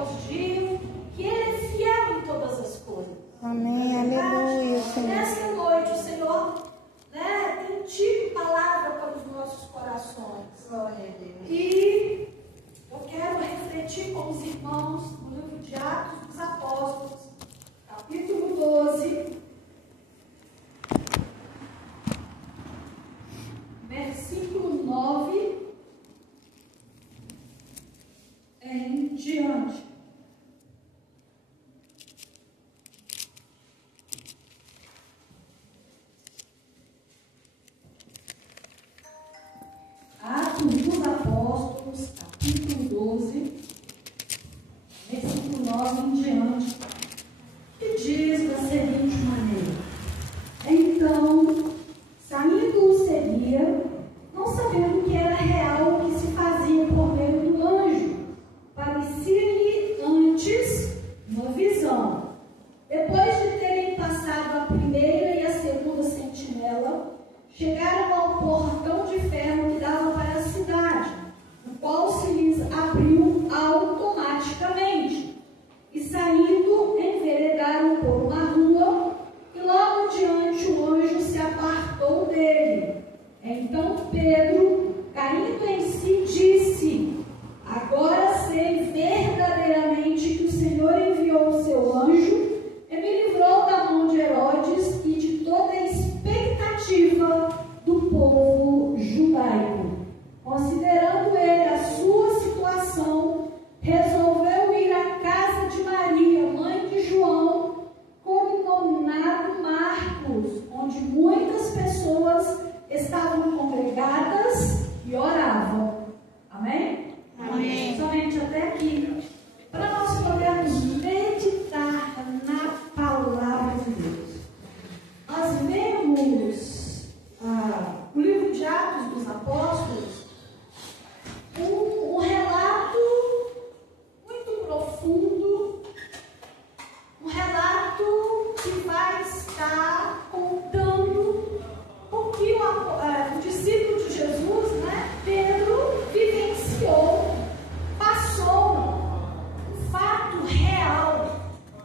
após dia, que Ele é fiel em todas as coisas. Amém, aleluia, Senhor. Nessa noite, o Senhor, né, tem tido palavra para os nossos corações. Glória a Deus. E eu quero refletir com os irmãos no livro de Atos dos Apóstolos, capítulo 12, versículo 9 em diante. Atos dos Apóstolos, capítulo 12, versículo 9 em diante, que diz da seguinte maneira: Então, saindo o seguia, não sabendo que era real o que se fazia por meio do anjo, parecia-lhe antes uma visão. Depois de terem passado a primeira e a segunda sentinela, chegaram ao portão de ferro que dava para a cidade, o qual se lhes abriu automaticamente. E saindo, enveredaram por uma rua, e logo adiante o anjo se apartou dele. Então Pedro, caindo em si, disse: Agora sei verdadeiramente que o Senhor enviou o seu anjo e me livrou da mão de Herodes e de toda a expectativa do povo judaico. Considerando ele a sua situação, resolveu ir à casa de Maria, mãe de João, cognominado Marcos, onde muitas pessoas estavam congregadas e oravam. Amém? Amém. Somente até aqui. Para nós podermos meditar na palavra de Deus. Nós vemos o livro de Atos dos Apóstolos, um relato muito profundo, um relato que vai estar contando o que o discípulo de Jesus, né, Pedro, vivenciou, passou, um fato real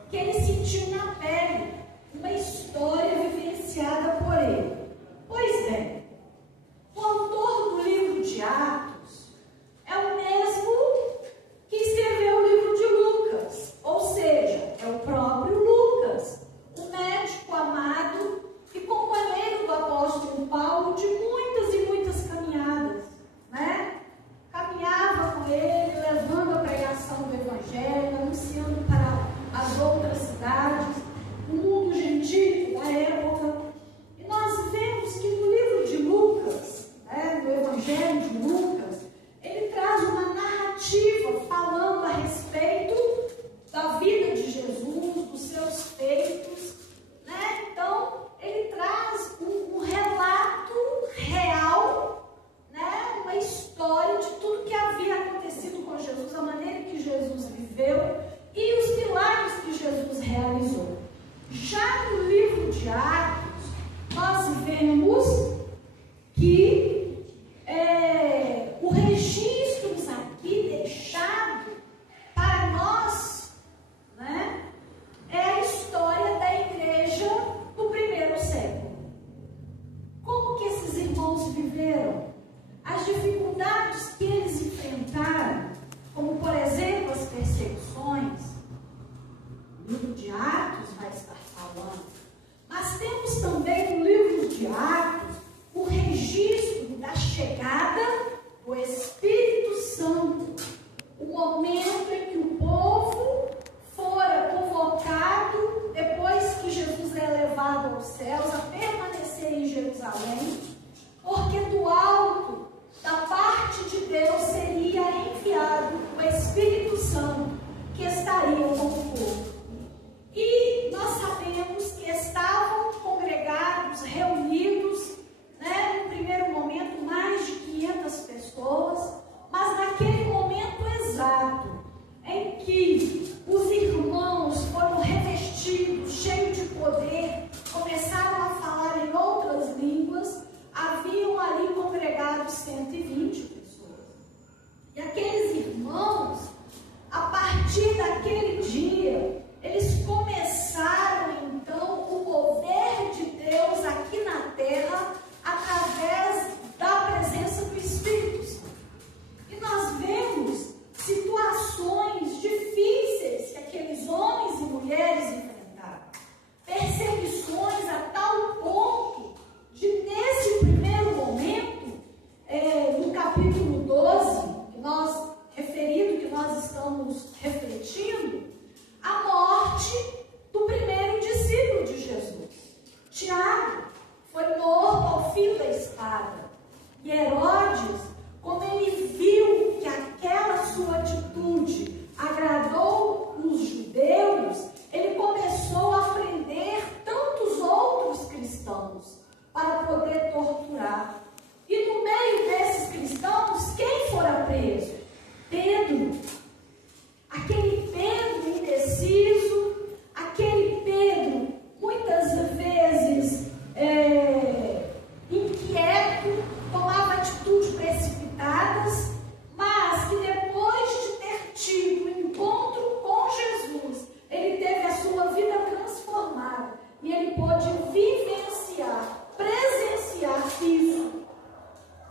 que ele sentiu na pele, uma história vivenciada por ele. Pois bem, o autor do livro de Atos é o mesmo que escreveu o livro de Lucas, ou seja, é o próprio Lucas, o médico amado e companheiro do apóstolo Paulo de muitas e muitas caminhadas, né? Caminhava com ele, levando a pregação do Evangelho, anunciando para as outras cidades, o mundo gentil da época. E nós vemos que no livro de Lucas, né, no Evangelho de Lucas, ele traz uma narrativa falando a respeito da vida de Jesus, dos seus feitos, né? Então, ele traz um relato real, né? Uma história de tudo que havia acontecido com Jesus, a maneira que Jesus viveu e os milagres que Jesus realizou. Já no livro de Atos, nós vemos que o registro aqui deixado para nós, né, é a história da igreja do primeiro século. Como que esses irmãos viveram? As dificuldades que eles enfrentaram, como por exemplo as perseguições, o livro de Atos vai estar falando. Mas temos também no livro de Atos o registro partir daquele dia, eles começaram então o mover de Deus aqui na terra através da presença do Espírito Santo. E nós vemos situações difíceis que aqueles homens e mulheres enfrentaram. Perseguições a tal ponto de, nesse primeiro momento, no capítulo 12, que nós estamos refletindo, a morte do primeiro discípulo de Jesus. Tiago foi morto ao fio da espada. E Herodes, como ele viu que aquela sua atitude agradou os judeus, ele começou a prender tantos outros cristãos para poder torturar. E no meio desses cristãos, quem fora preso? Pedro. Aquele Pedro indeciso, aquele Pedro muitas vezes inquieto, tomava atitudes precipitadas, mas que depois de ter tido um encontro com Jesus, ele teve a sua vida transformada e ele pôde vivenciar, presenciar isso.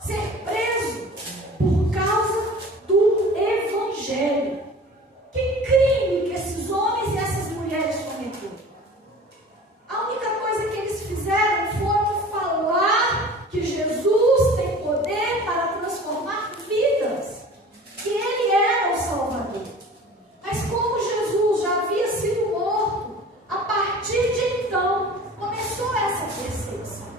Ser preso por causa do Evangelho. Que crime que esses homens e essas mulheres cometeram? A única coisa que eles fizeram foi falar que Jesus tem poder para transformar vidas, que Ele era o Salvador. Mas como Jesus já havia sido morto, a partir de então começou essa perseguição.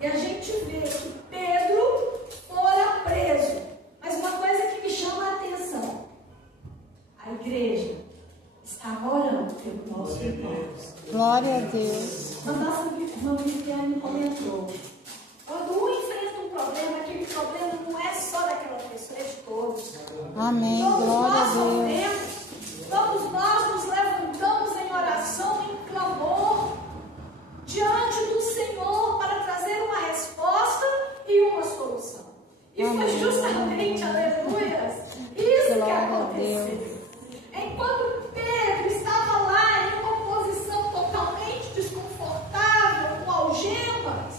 E a gente vê que Pedro fora preso. Mas uma coisa que me chama a atenção: a igreja estava orando pelo nosso irmão. Glória a Deus. A nossa irmã Viviane comentou: quando um enfrenta um problema, aquele problema não é só daquela pessoa, é de todos. Amém. Todos Glória nós a Deus. sofremos, todos nós nos levantamos em oração, em clamor, diante do Senhor para trazer uma resposta e uma solução. E foi justamente, aleluia, isso que aconteceu. Enquanto Pedro estava lá em uma posição totalmente desconfortável, com algemas,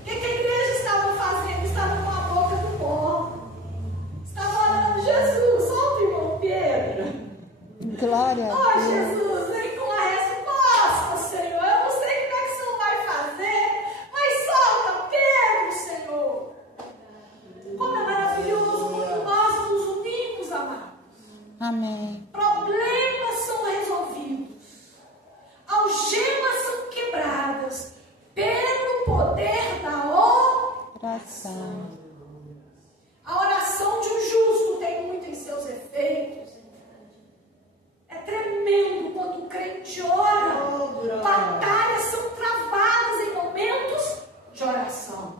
o que a igreja estava fazendo? Estava com a boca do pó. Estava orando: Jesus, solta o irmão Pedro. Glória a Deus. Jesus, vem com a resposta, Senhor. Eu não sei como é que o Senhor vai fazer, mas solta Pedro, Senhor. Como é maravilhoso quando nós nos unimos, amados. Amém. Problemas são resolvidos, algemas são quebradas pelo poder da Oração. A oração de um justo tem muito em seus efeitos. É tremendo quando o crente ora. Batalhas são travadas em momentos de oração.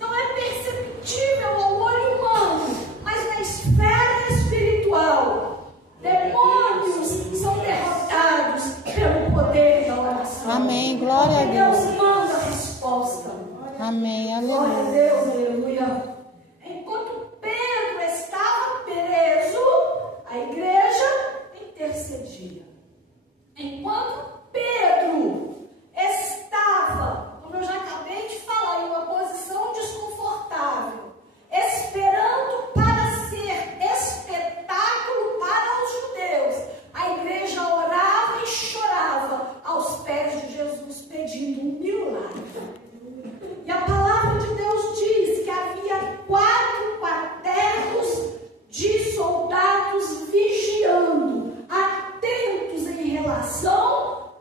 Não é perceptível ao olho humano, mas na esfera espiritual, demônios são derrotados pelo poder da oração. Amém. Glória a Deus. Deus manda a resposta. Amém. Glória a Aleluia. Deus, aleluia. Enquanto Pedro estava preso, a igreja intercedia. Enquanto Pedro estava, como eu já acabei de falar, em uma posição desconfortável, esperando para ser espetáculo para os judeus, a igreja orava e chorava aos pés de Jesus, pedindo um milagre. E a palavra de Deus diz que havia 4 quartéis de soldados vigiando, atentos em relação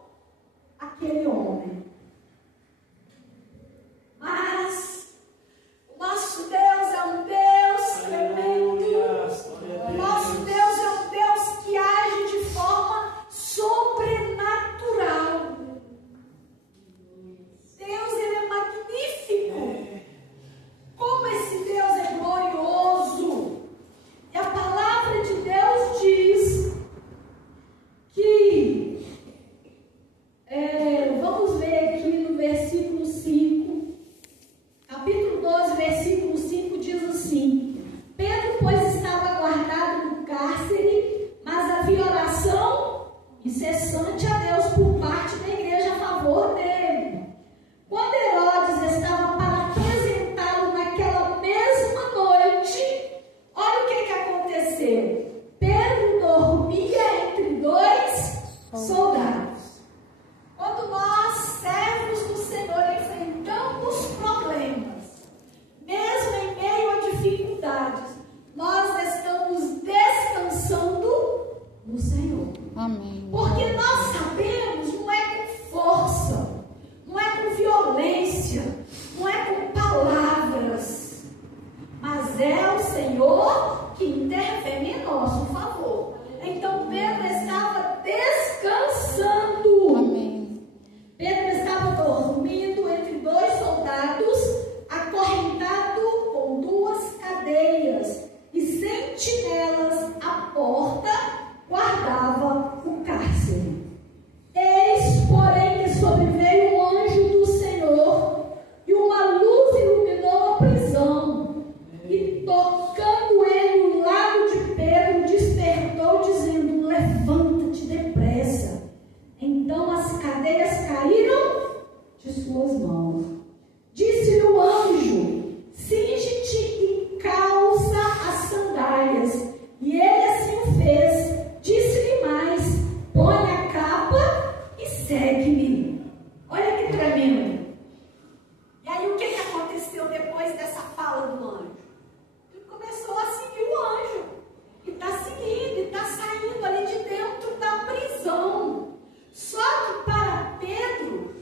Amém. Porque nós sabemos, não é com força, não é com violência, não é com palavras, mas é o Senhor que intervém em nosso favor. Então Pedro estava descansando. Amém. Pedro estava dormindo entre dois soldados, acorrentado com duas cadeias, e sentinelas à porta guardava o cárcere. Eis, porém, que sobreveio um anjo do Senhor, e uma luz iluminou a prisão, e tocando ele o lado de Pedro, despertou, dizendo: levanta-te depressa. Então as cadeias caíram de suas mãos. Disse-lhe o anjo: cinge-te e calça as sandálias. E ele assim o fez. Disse-lhe mais: põe a capa e segue-me. Olha que tremendo. E aí o que aconteceu depois dessa fala do anjo? Ele começou a seguir o anjo. E está seguindo, e está saindo ali de dentro da prisão. Só que para Pedro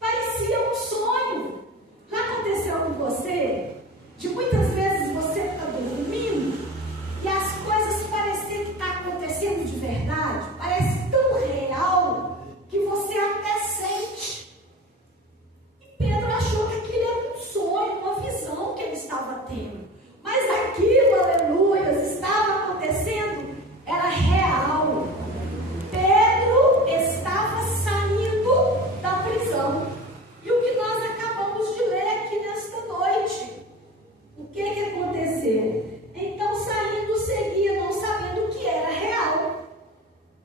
parecia um sonho. Já aconteceu com você? De muitas vezes você está dormindo e as coisas parecem que está acontecendo de verdade, parece tão real que você até sente. E Pedro achou que aquilo era um sonho, uma visão que ele estava tendo. Mas aquilo, aleluia, estava acontecendo, era real. Pedro estava saindo da prisão. E o que nós acabamos de ler aqui nesta noite? O que aconteceu? Então, saindo, seguia, não sabendo o que era real.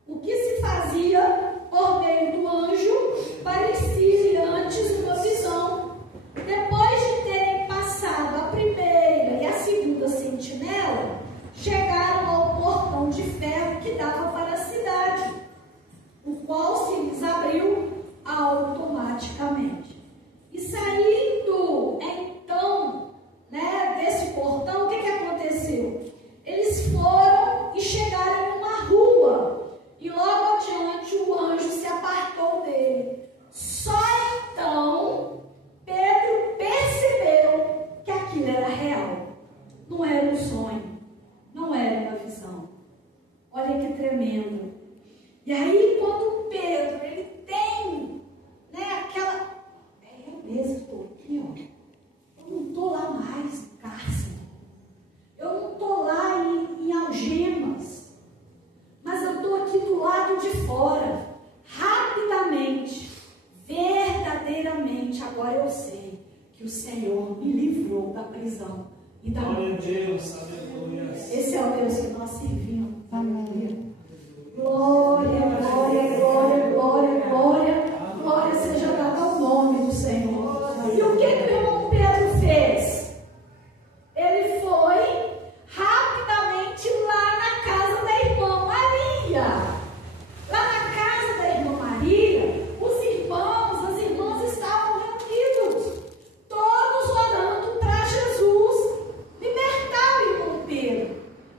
O que se fazia por meio do anjo parecia antes uma visão. Depois de terem passado a primeira e a segunda sentinela, chegaram ao portão de ferro que dava para a cidade, o qual se lhes abriu automaticamente. E saindo então, desse portão, o que aconteceu? Eles foram e chegaram em uma rua, e logo adiante o anjo se apartou dele. Só então Pedro percebeu que aquilo era real, não era um sonho, não era uma visão. Olha que tremendo. E aí quando Pedro, ele tem, aquela, eu mesmo estou aqui, eu não estou lá mais no cárcere, eu não estou lá em algemas, mas eu estou aqui do lado de fora. Rapidamente, verdadeiramente, agora eu sei que o Senhor me livrou da prisão e da morte. Glória a Deus, aleluia. Esse é o Deus que nós servimos. Amém. Glória, glória, glória, glória, glória. Glória seja dada ao nome do Senhor. E o que o irmão Pedro fez? Ele foi rapidamente lá na casa da irmã Maria. Lá na casa da irmã Maria, os irmãos, as irmãs estavam reunidos, todos orando para Jesus libertar o irmão Pedro.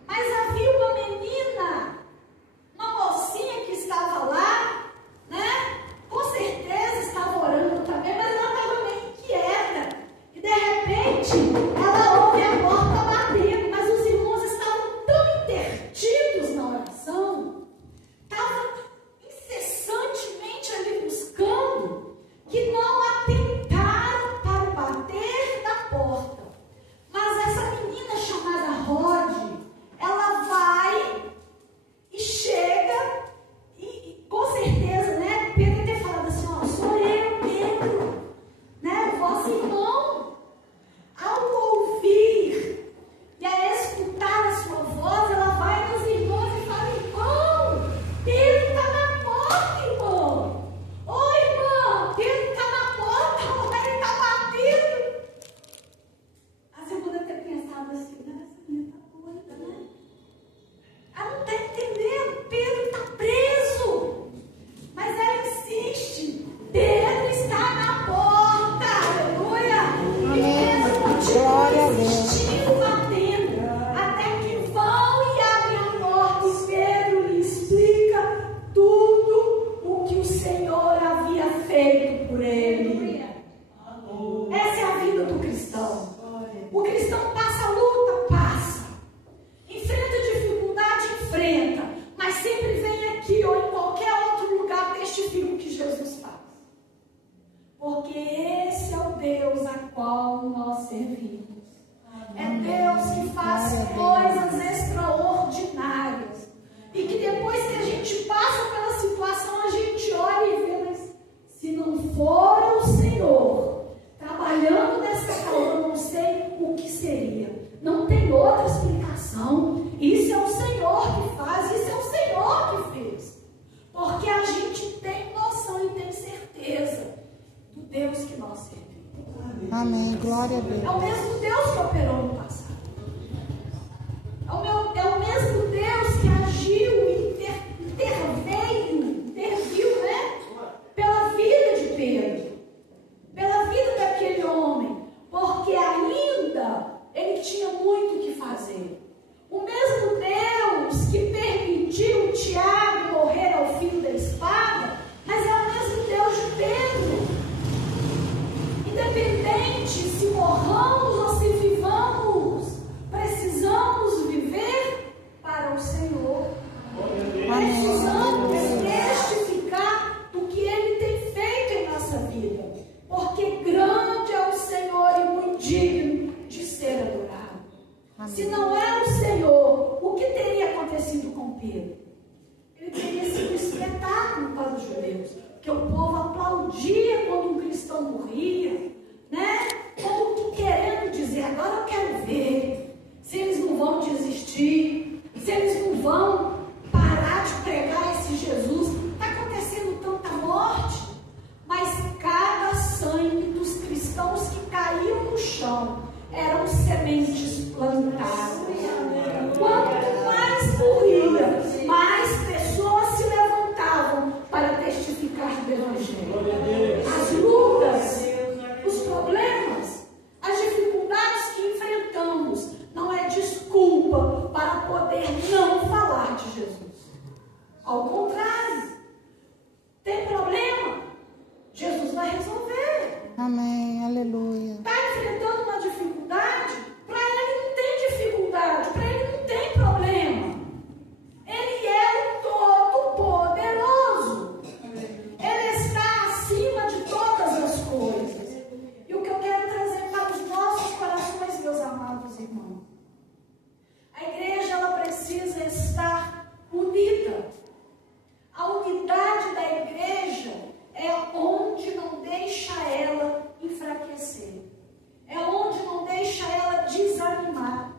Mas havia uma menina aqui ou em qualquer outro lugar, testifica o que Jesus faz. Porque esse é o Deus a qual nós servimos. É Deus que faz coisas extraordinárias. E que depois que a gente passa pela situação, a gente olha e vê, mas se não for o Senhor trabalhando nessa forma, eu não sei o que seria. Não tem outra explicação. Isso é o Senhor que faz, isso é o Senhor que fez. Porque a gente tem noção e tem certeza do Deus que nós servimos. Amém. Glória a Deus. É o mesmo Deus que operou no passado. É o mesmo Deus que agiu e interviu, né? Pela vida de Pedro. Pela vida daquele homem. Porque ainda ele tinha muito o que fazer. O mesmo Deus que permitiu Tiago morrer ao fio da espada, mas é o mesmo Deus de Pedro. Independente se morramos ou se vivamos, precisamos viver para o Senhor. Precisamos testificar do que Ele tem feito em nossa vida. Porque grande é o Senhor e muito digno de ser adorado. Se não era o Senhor, o que teria acontecido com Pedro? Ele teria sido espetáculo para os judeus, porque o povo aplaudia quando um cristão morria, né? Como que querendo dizer, agora eu quero ver se eles não vão desistir, se eles não vão parar de pregar esse Jesus. Está acontecendo tanta morte, mas cada sangue dos cristãos que caíam no chão eram sementes plantadas. Quanto mais morria, mais pessoas se levantavam para testificar do Evangelho. As lutas, os problemas, as dificuldades que enfrentamos não é desculpa para poder não falar de Jesus. Ao contrário, tem problema, Jesus vai resolver. Amém. Aleluia. Está enfrentando uma dificuldade? Para Ele não tem dificuldade, para Ele não tem problema. Ele é o Todo-Poderoso. Ele está acima de todas as coisas. E o que eu quero trazer para os nossos corações, meus amados irmãos, a igreja ela precisa estar unida. A unidade da igreja é onde não deixa ela enfraquecer. É onde não deixa ela desanimar.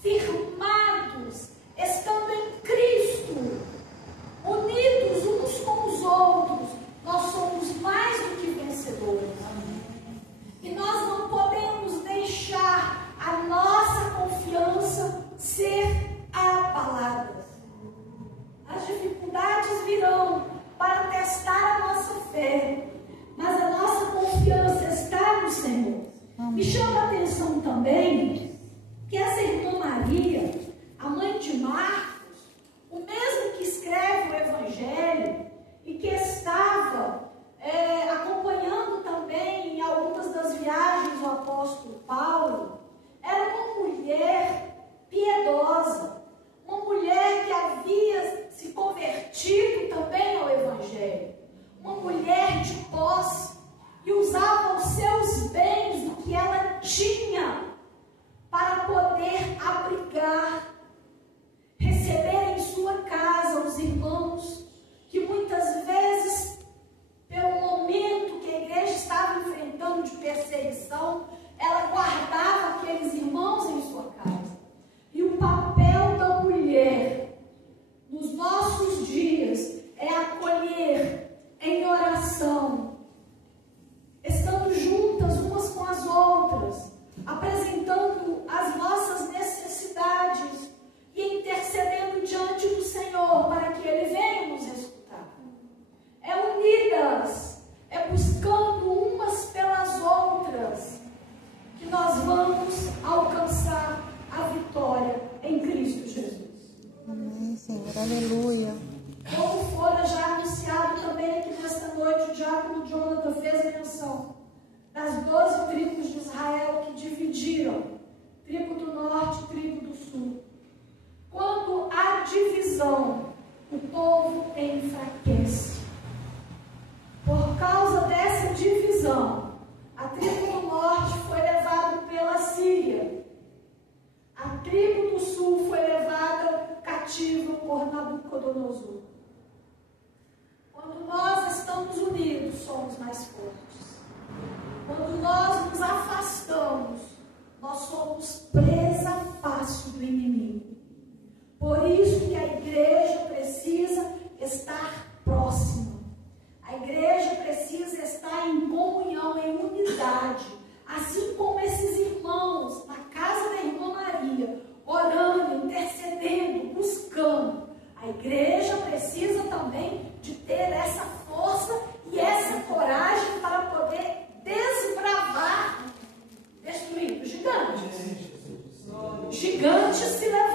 Firmados, estando em Cristo, unidos uns com os outros, nós somos mais do que vencedores. E nós não podemos deixar a nossa confiança ser abalada. As dificuldades virão para testar a nossa fé, mas a nossa confiança está no Senhor. Me chama a atenção também que essa irmã Maria, a mãe de Marcos, o mesmo que escreve o Evangelho e que estava acompanhando também em algumas das viagens do apóstolo Paulo, era uma mulher piedosa, uma mulher que havia se convertido também ao Evangelho, uma mulher de posse, e usava os seus bens, o que ela tinha, para poder abrigar, enfraquece. Por causa dessa divisão, a tribo do norte foi levada pela Síria. A tribo do sul foi levada cativa por Nabucodonosor. Quando nós estamos unidos, somos mais fortes. Quando nós nos afastamos, nós somos presa fácil do inimigo. Por isso que a igreja precisa estar próxima. A igreja precisa estar em comunhão, em unidade. Assim como esses irmãos na casa da irmã Maria, orando, intercedendo, buscando. A igreja precisa também de ter essa força e essa coragem para poder desbravar, destruir os gigantes. Gigantes se levantam.